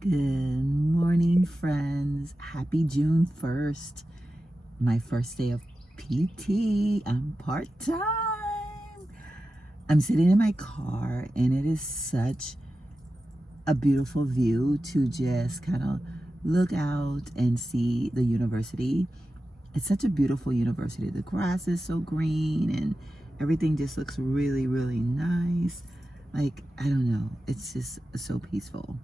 Good morning, friends. Happy June 1st. My first day of PT. I'm part-time. I'm sitting in my car and it is such a beautiful view to just kind of look out and see the university. It's such a beautiful university. The grass is so green and everything just looks really, really nice. Like, I don't know. It's just so peaceful.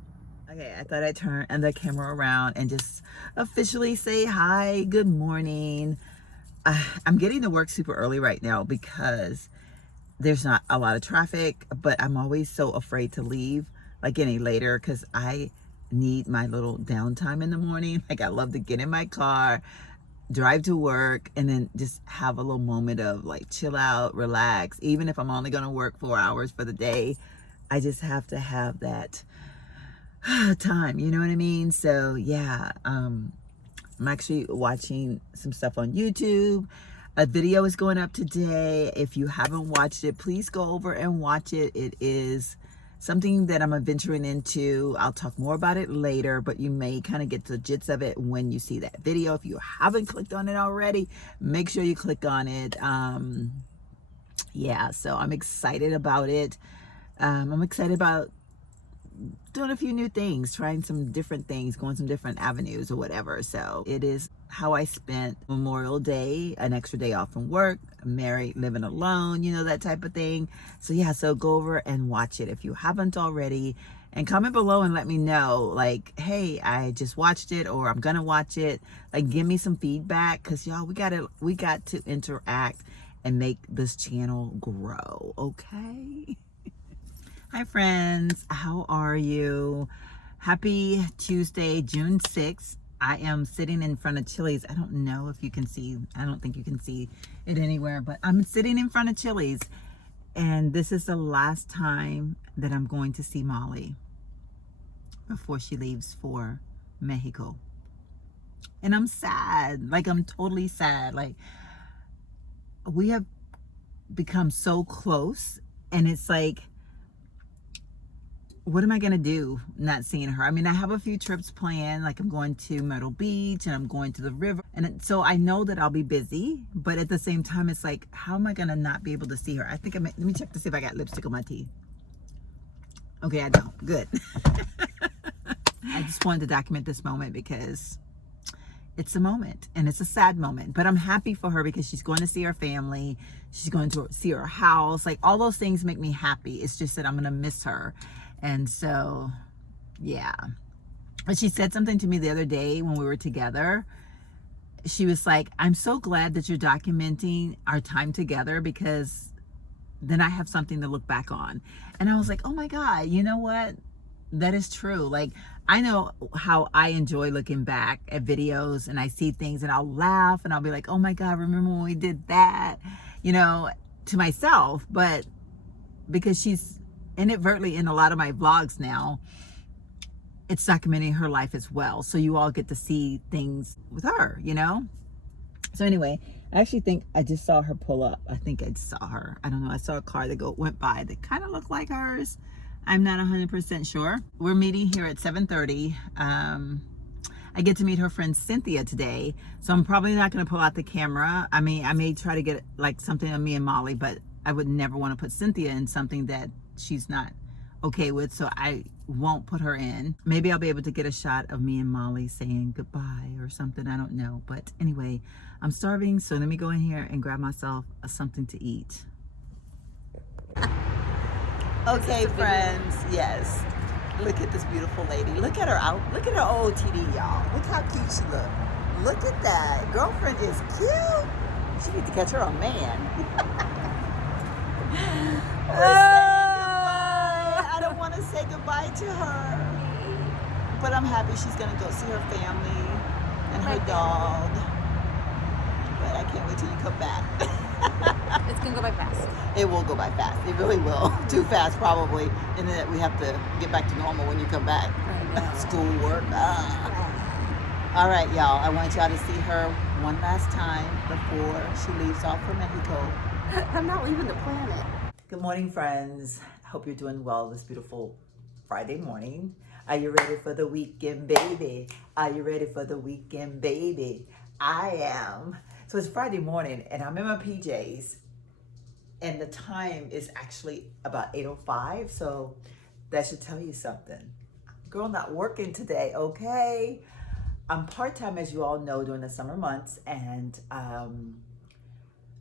Okay, I thought I'd turn the camera around and just officially say hi, good morning. I'm getting to work super early right now because there's not a lot of traffic, but I'm always so afraid to leave like any later because I need my little downtime in the morning. Like I love to get in my car, drive to work, and then just have a little moment of like chill out, relax. Even if I'm only gonna work 4 hours for the day, I just have to have that time, you know what I mean? So yeah, I'm actually watching some stuff on YouTube. A video is going up today. If you haven't watched it, please go over and watch it. It is something that I'm venturing into. I'll talk more about it later, but you may kind of get the gist of it when you see that video. If you haven't clicked on it already, make sure you click on it. Yeah, so I'm excited about it. I'm excited about doing a few new things, trying some different things, going some different avenues or whatever. So it is how I spent Memorial Day, an extra day off from work, married, living alone, you know, that type of thing. So yeah, so go over and watch it if you haven't already, and comment below and let me know like, hey, I just watched it, or I'm gonna watch it. Like, give me some feedback, because y'all, we got to interact and make this channel grow, okay? Hi friends, how are you? Happy Tuesday, June 6th. I am sitting in front of Chili's. I don't know if you can see, I don't think you can see it anywhere, but I'm sitting in front of Chili's, and this is the last time that I'm going to see Molly before she leaves for Mexico. And I'm sad, like I'm totally sad. Like, we have become so close, and it's like, what am I gonna do not seeing her? I mean, I have a few trips planned, like I'm going to Myrtle Beach and I'm going to the river, and so I know that I'll be busy, but at the same time it's like, how am I gonna not be able to see her? I think let me check to see if I got lipstick on my teeth. Okay, I don't. Good. I just wanted to document this moment because it's a moment, and it's a sad moment, but I'm happy for her because she's going to see her family, she's going to see her house. Like, all those things make me happy. It's just that I'm gonna miss her. And so, yeah. But she said something to me the other day when we were together. She was like, I'm so glad that you're documenting our time together, because then I have something to look back on. And I was like, oh my God, you know what? That is true. Like, I know how I enjoy looking back at videos, and I see things and I'll laugh and I'll be like, oh my God, remember when we did that? You know, to myself. But because she's inadvertently in a lot of my vlogs now, it's documenting her life as well, so you all get to see things with her, you know. So anyway, I actually think I just saw her pull up. I think I saw her, I don't know, I saw a car that went by that kind of looked like hers. I'm not 100% sure. We're meeting here at 7:30. I get to meet her friend Cynthia today, so I'm probably not going to pull out the camera. I mean, I may try to get like something of me and Molly, but I would never want to put Cynthia in something that she's not okay with, so I won't put her in. Maybe I'll be able to get a shot of me and Molly saying goodbye or something, I don't know. But anyway, I'm starving, so let me go in here and grab myself something to eat. Okay, friends, yes. Look at this beautiful lady. Look at her out. Look at her OOTD, y'all. Look how cute she look. Look at that. Girlfriend is cute. She needs to catch her a man. I don't want to say goodbye to her, but I'm happy she's gonna go see her family and her dog. But I can't wait till you come back. It's gonna go by fast. It will go by fast. It really will. Too fast, probably. And then we have to get back to normal when you come back. School work. All right, y'all. I want y'all to see her one last time before she leaves off for Mexico. I'm not leaving the planet. Good morning, friends. I hope you're doing well this beautiful Friday morning. Are you ready for the weekend, baby? Are you ready for the weekend, baby? I am. So it's Friday morning and I'm in my PJs and the time is actually about 8:05. So that should tell you something. Girl, not working today, okay? I'm part-time, as you all know, during the summer months, and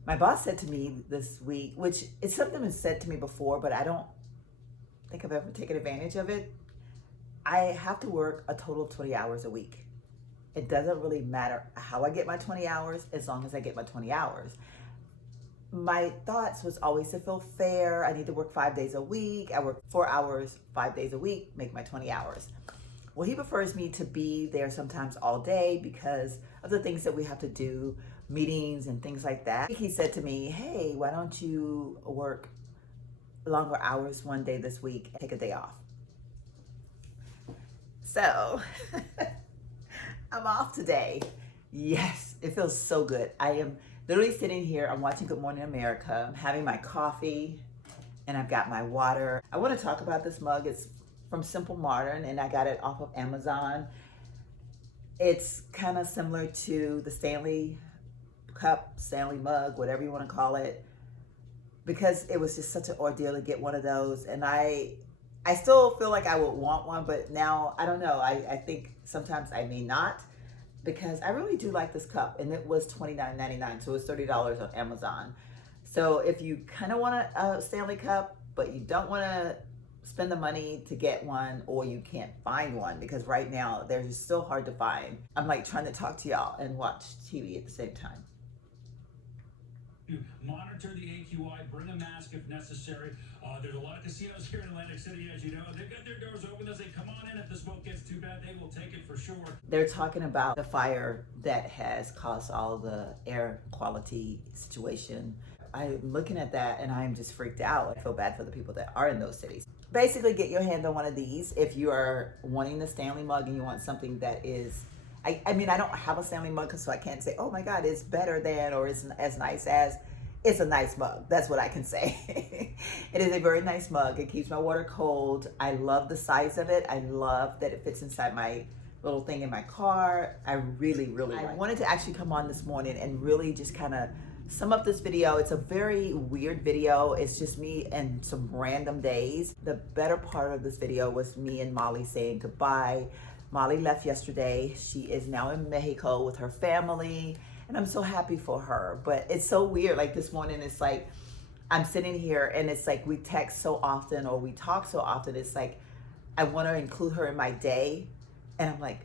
my boss said to me this week, which is something that's said to me before, but I don't think I've ever taken advantage of it. I have to work a total of 20 hours a week. It doesn't really matter how I get my 20 hours, as long as I get my 20 hours. My thoughts was always to feel fair. I need to work 5 days a week. I work 4 hours, 5 days a week, make my 20 hours. Well, he prefers me to be there sometimes all day because of the things that we have to do, meetings and things like that. He said to me, hey, why don't you work longer hours one day this week and take a day off? So I'm off today. Yes, it feels so good. I am literally sitting here. I'm watching Good Morning America. I'm having my coffee and I've got my water. I want to talk about this mug. It's from Simple Modern and I got it off of Amazon. It's kind of similar to the Stanley cup, Stanley mug, whatever you want to call it, because it was just such an ordeal to get one of those. And I still feel like I would want one, but now I don't know. I think sometimes I may not, because I really do like this cup, and it was $29.99, so it was $30 on Amazon. So if you kind of want a Stanley cup, but you don't want to spend the money to get one, or you can't find one, because right now they're just so hard to find. I'm like trying to talk to y'all and watch TV at the same time. Monitor the AQI, bring a mask if necessary. There's a lot of casinos here in Atlantic City, as you know. They've got their doors open. They'll say, come on in. If the smoke gets too bad, they will take it for sure. They're talking about the fire that has caused all the air quality situation. I'm looking at that and I'm just freaked out. I feel bad for the people that are in those cities. Basically, get your hand on one of these if you are wanting the Stanley mug and you want something that is, I mean, I don't have a Stanley mug, so I can't say, oh my God, it's better than, or it's as nice as. It's a nice mug. That's what I can say. It is a very nice mug. It keeps my water cold. I love the size of it. I love that it fits inside my little thing in my car. I really like it. I wanted to actually come on this morning and really just kind of sum up this video. It's a very weird video. It's just me and some random days. The better part of this video was me and Molly saying goodbye. Molly left yesterday. She is now in Mexico with her family. And I'm so happy for her, but it's so weird. Like this morning, it's like, I'm sitting here and it's like we text so often or we talk so often. It's like, I want to include her in my day. And I'm like,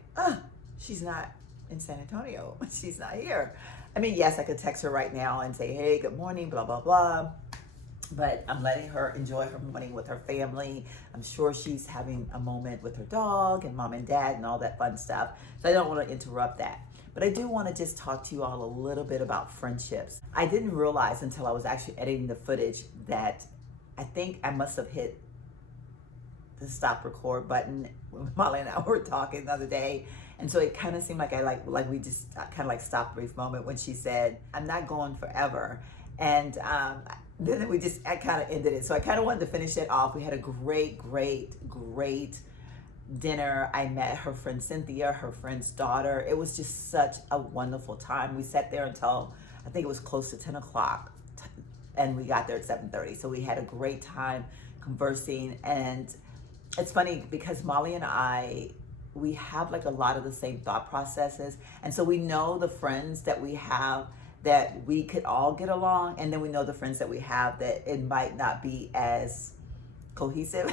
she's not in San Antonio. She's not here. I mean, yes, I could text her right now and say, hey, good morning, blah, blah, blah. But I'm letting her enjoy her morning with her family. I'm sure she's having a moment with her dog and mom and dad and all that fun stuff. So I don't want to interrupt that. But I do want to just talk to you all a little bit about friendships. I didn't realize until I was actually editing the footage that I think I must have hit the stop record button when Molly and I were talking the other day. And so it kind of seemed like we just kind of like stopped a brief moment when she said, I'm not going forever. And then we just kind of ended it. So I kind of wanted to finish it off. We had a great dinner. I met her friend Cynthia, her friend's daughter. It was just such a wonderful time. We sat there until I think it was close to 10 o'clock and we got there at 7:30. So we had a great time conversing. And it's funny because Molly and I, we have like a lot of the same thought processes. And so we know the friends that we have that we could all get along. And then we know the friends that we have that it might not be as cohesive.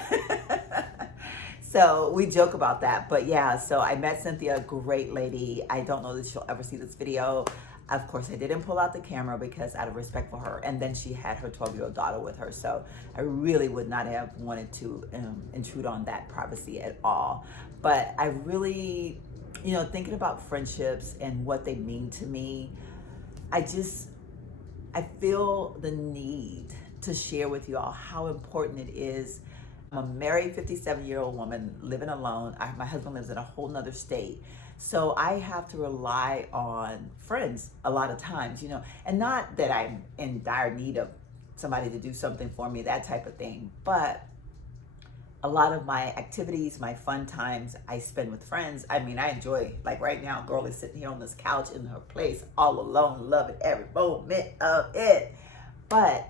So we joke about that, but yeah, so I met Cynthia, a great lady. I don't know that she'll ever see this video. Of course, I didn't pull out the camera because out of respect for her. And then she had her 12-year-old daughter with her. So I really would not have wanted to intrude on that privacy at all. But I really, thinking about friendships and what they mean to me, I feel the need to share with you all how important it is. I'm a married 57-year-old woman living alone. My husband lives in a whole nother state. So I have to rely on friends a lot of times, and not that I'm in dire need of somebody to do something for me, that type of thing. But a lot of my activities, my fun times, I spend with friends. I mean, I enjoy, like right now, girl is sitting here on this couch in her place, all alone, loving every moment of it. But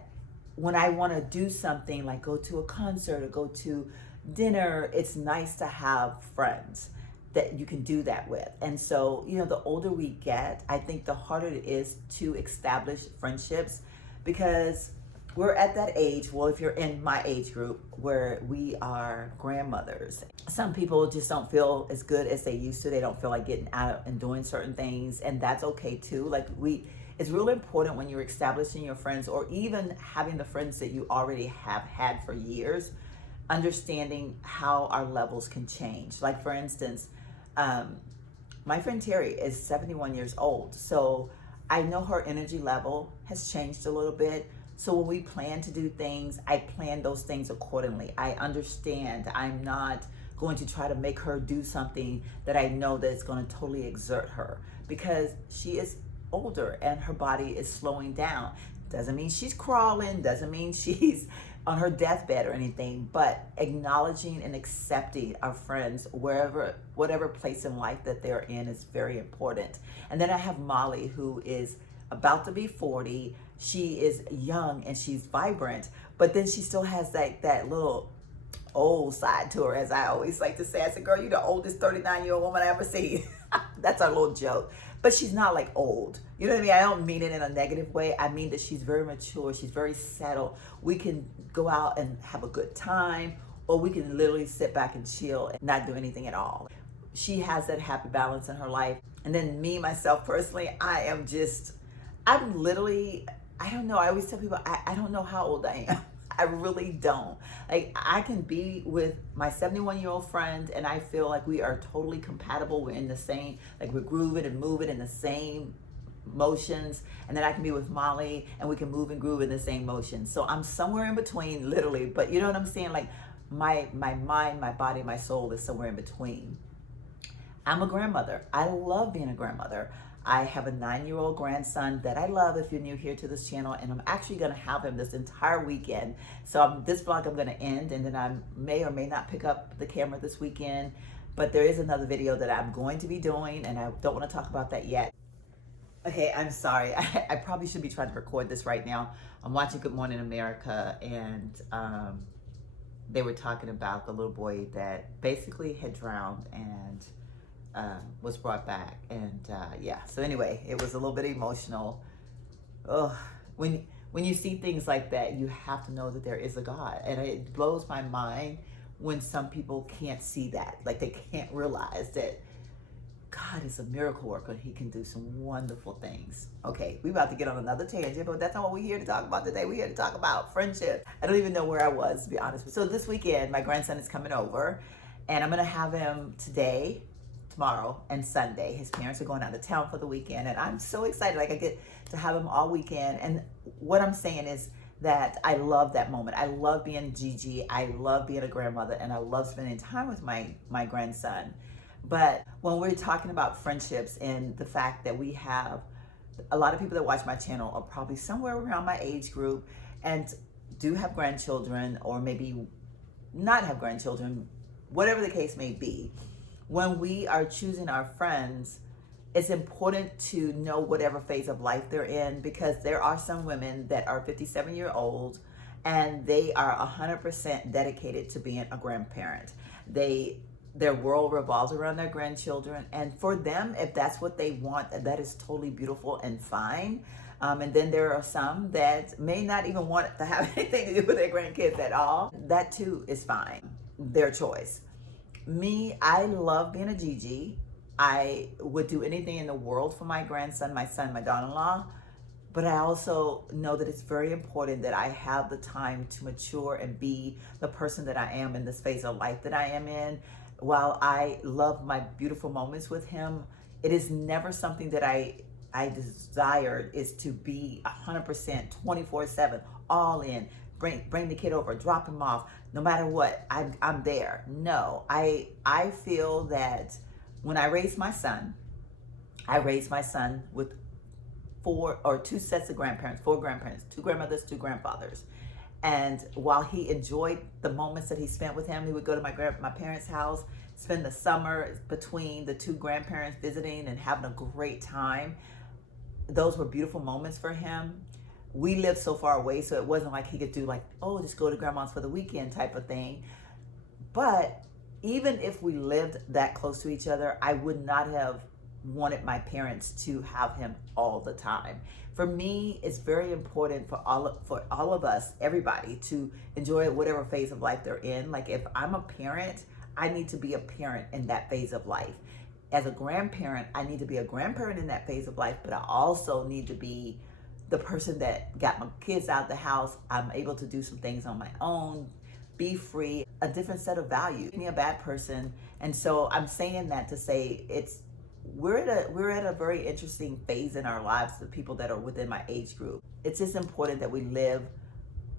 when I want to do something like go to a concert or go to dinner, it's nice to have friends that you can do that with. And so, you know, the older we get, I think the harder it is to establish friendships, because we're at that age, well, if you're in my age group, where we are grandmothers. Some people just don't feel as good as they used to. They don't feel like getting out and doing certain things, and that's okay too. It's really important when you're establishing your friends, or even having the friends that you already have had for years, understanding how our levels can change. Like for instance, my friend Terry is 71 years old. So I know her energy level has changed a little bit. So when we plan to do things, I plan those things accordingly. I understand I'm not going to try to make her do something that I know that it's going to totally exert her, because she is older and her body is slowing down. Doesn't mean she's crawling, doesn't mean she's on her deathbed or anything, but acknowledging and accepting our friends whatever place in life that they're in is very important. And then I have Molly, who is about to be 40. She is young and she's vibrant, but then she still has that little old side to her, as I always like to say. I said, girl, you're the oldest 39-year-old woman I ever seen. That's our little joke. But she's not like old. You know what I mean? I don't mean it in a negative way. I mean that she's very mature. She's very settled. We can go out and have a good time, or we can literally sit back and chill and not do anything at all. She has that happy balance in her life. And then me, myself personally, I'm literally, I don't know. I always tell people, I don't know how old I am. I really don't. Like, I can be with my 71-year-old friend and I feel like we are totally compatible. We're in the same, like we're grooving and moving in the same motions. And then I can be with Molly and we can move and groove in the same motions. So I'm somewhere in between, literally. But you know what I'm saying? Like my mind, my body, my soul is somewhere in between. I'm a grandmother. I love being a grandmother. I have a 9-year-old grandson that I love, if you're new here to this channel, and I'm actually going to have him this entire weekend. So this vlog I'm going to end, and then I may or may not pick up the camera this weekend, but there is another video that I'm going to be doing, and I don't want to talk about that yet. Okay, I'm sorry. I probably should be trying to record this right now. I'm watching Good Morning America, and they were talking about the little boy that basically had drowned and was brought back, and yeah, so anyway, it was a little bit emotional. Ugh. When you see things like that, you have to know that there is a God, and it blows my mind when some people can't see that. Like, they can't realize that God is a miracle worker. He can do some wonderful things. Okay, we're about to get on another tangent, but that's not what we're here to talk about today. We're here to talk about friendship. I don't even know where I was, to be honest with you. So this weekend, my grandson is coming over, and I'm gonna have him today, tomorrow, and Sunday. His parents are going out of town for the weekend, and I'm so excited. Like, I get to have him all weekend. And what I'm saying is that I love that moment. I love being Gigi. I love being a grandmother, and I love spending time with my grandson. But when we're talking about friendships and the fact that we have a lot of people that watch my channel are probably somewhere around my age group and do have grandchildren, or maybe not have grandchildren, whatever the case may be. When we are choosing our friends, it's important to know whatever phase of life they're in, because there are some women that are 57-year-old and they are 100% dedicated to being a grandparent. Their world revolves around their grandchildren, and for them, if that's what they want, that is totally beautiful and fine. And then there are some that may not even want to have anything to do with their grandkids at all. That too is fine, their choice. Me, I love being a Gigi. I would do anything in the world for my grandson, my son, my daughter-in-law. But I also know that it's very important that I have the time to mature and be the person that I am in this phase of life that I am in. While I love my beautiful moments with him, it is never something that I desired is to be 100%, 24/7, all in. Bring the kid over, drop him off, no matter what, I'm there. No, I feel that when I raised my son with 2 sets of grandparents, 4 grandparents, 2 grandmothers, 2 grandfathers. And while he enjoyed the moments that he spent with him, he would go to my parents' house, spend the summer between the two grandparents visiting and having a great time. Those were beautiful moments for him. We lived so far away, so it wasn't like he could do like, oh, just go to grandma's for the weekend type of thing. But even if we lived that close to each other, I would not have wanted my parents to have him all the time. For me, it's very important for all of us, everybody, to enjoy whatever phase of life they're in. Like if I'm a parent, I need to be a parent in that phase of life. As a grandparent, I need to be a grandparent in that phase of life, but I also need to be the person that got my kids out of the house. I'm able to do some things on my own, be free, a different set of values, be a bad person. And so I'm saying that to say we're at a very interesting phase in our lives, the people that are within my age group. It's just important that we live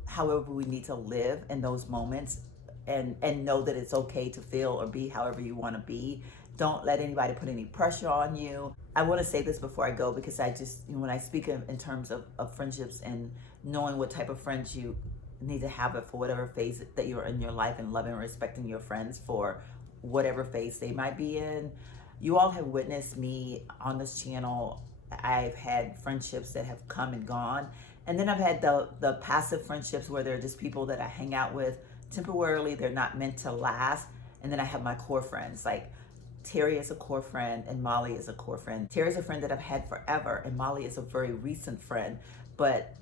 however we need to live in those moments, and know that it's okay to feel or be however you want to be. Don't let anybody put any pressure on you. I want to say this before I go, because I just, when I speak in terms of friendships and knowing what type of friends you need to have it for whatever phase that you're in your life, and loving and respecting your friends for whatever phase they might be in. You all have witnessed me on this channel. I've had friendships that have come and gone. And then I've had the passive friendships where they're just people that I hang out with temporarily. They're not meant to last. And then I have my core friends. Like Terry is a core friend and Molly is a core friend. Terry's a friend that I've had forever, and Molly is a very recent friend. But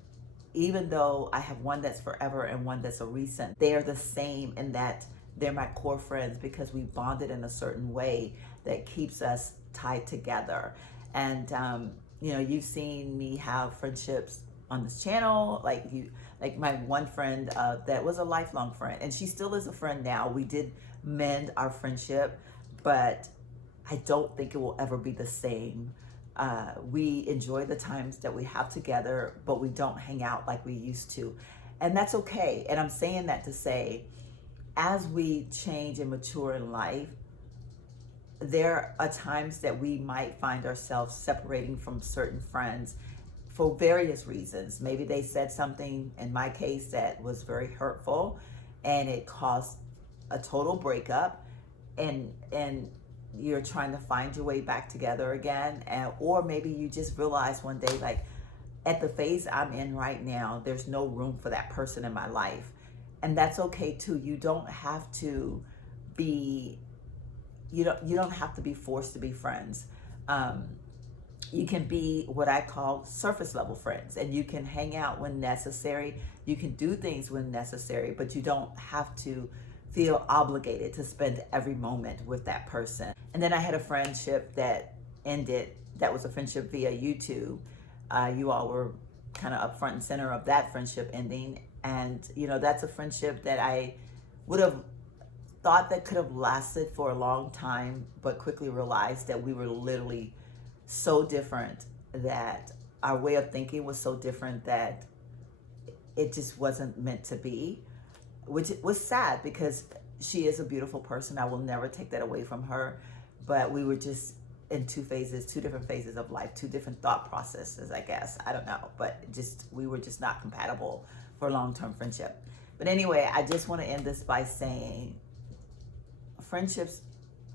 even though I have one that's forever and one that's a recent, they're the same in that they're my core friends because we bonded in a certain way that keeps us tied together. And you've seen me have friendships on this channel, like my one friend that was a lifelong friend, and she still is a friend now. We did mend our friendship, but I don't think it will ever be the same. We enjoy the times that we have together, but we don't hang out like we used to. And that's okay. And I'm saying that to say, as we change and mature in life, there are times that we might find ourselves separating from certain friends for various reasons. Maybe they said something, in my case, that was very hurtful, and it caused a total breakup, and you're trying to find your way back together again. Or maybe you just realize one day, like, at the phase I'm in right now, there's no room for that person in my life. And that's okay too. You don't have to be, you don't have to be forced to be friends. You can be what I call surface level friends, and you can hang out when necessary. You can do things when necessary, but you don't have to feel obligated to spend every moment with that person. And then I had a friendship that ended, that was a friendship via YouTube. You all were kind of up front and center of that friendship ending. And that's a friendship that I would have thought that could have lasted for a long time, but quickly realized that we were literally so different, that our way of thinking was so different that it just wasn't meant to be, which was sad because she is a beautiful person. I will never take that away from her, but we were just in two different phases of life, two different thought processes, I guess. I don't know, but we were just not compatible for long-term friendship. But anyway, I just want to end this by saying friendships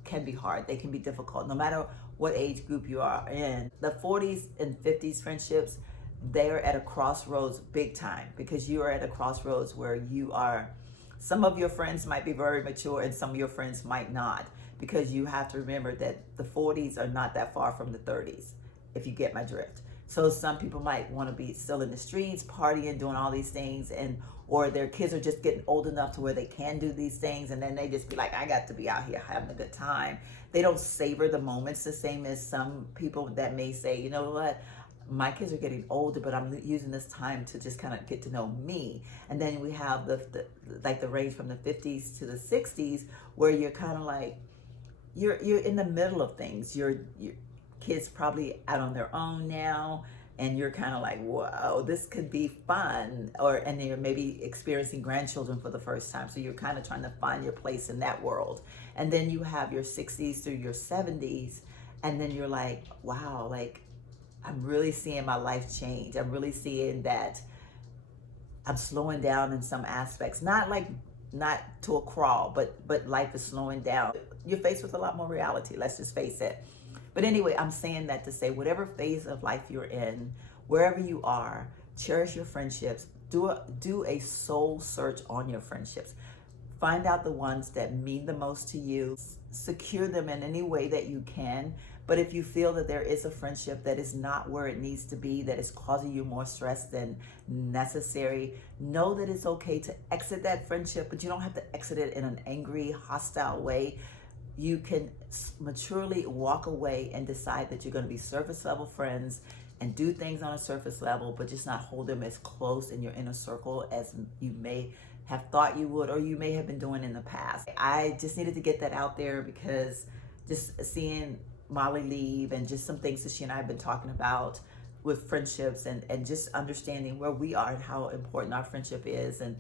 can be hard. They can be difficult, no matter what age group you are in. The 40s and 50s friendships, they're at a crossroads big time, because you are at a crossroads where some of your friends might be very mature and some of your friends might not, because you have to remember that the 40s are not that far from the 30s, if you get my drift. So some people might want to be still in the streets, partying, doing all these things, or their kids are just getting old enough to where they can do these things, and then they just be like, I got to be out here having a good time. They don't savor the moments the same as some people that may say, you know what, my kids are getting older, but I'm using this time to just kind of get to know me. And then we have the range from the 50s to the 60s, where you're kind of like, you're in the middle of things. Your kids probably out on their own now, and you're kind of like, whoa, this could be fun. And you're maybe experiencing grandchildren for the first time. So you're kind of trying to find your place in that world. And then you have your 60s through your 70s, and then you're like, wow, like, I'm really seeing my life change. I'm really seeing that I'm slowing down in some aspects. Not to a crawl, but life is slowing down. You're faced with a lot more reality, let's just face it. But anyway, I'm saying that to say whatever phase of life you're in, wherever you are, cherish your friendships. Do a soul search on your friendships. Find out the ones that mean the most to you. Secure them in any way that you can. But if you feel that there is a friendship that is not where it needs to be, that is causing you more stress than necessary, know that it's okay to exit that friendship, but you don't have to exit it in an angry, hostile way. You can maturely walk away and decide that you're going to be surface level friends and do things on a surface level, but just not hold them as close in your inner circle as you may have thought you would, or you may have been doing in the past. I just needed to get that out there because just seeing Molly leave and just some things that she and I have been talking about with friendships and just understanding where we are and how important our friendship is, and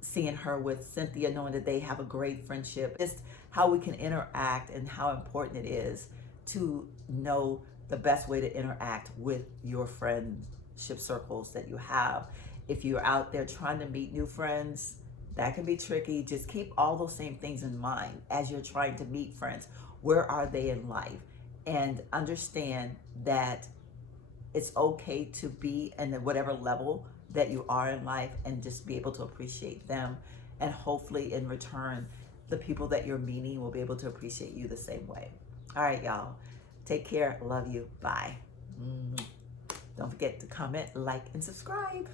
seeing her with Cynthia, knowing that they have a great friendship, just how we can interact and how important it is to know the best way to interact with your friendship circles that you have. If you're out there trying to meet new friends, that can be tricky. Just keep all those same things in mind as you're trying to meet friends. Where are they in life? And understand that it's okay to be in whatever level that you are in life, and just be able to appreciate them. And hopefully in return, the people that you're meeting will be able to appreciate you the same way. All right, y'all. Take care. Love you. Bye. Don't forget to comment, like, and subscribe.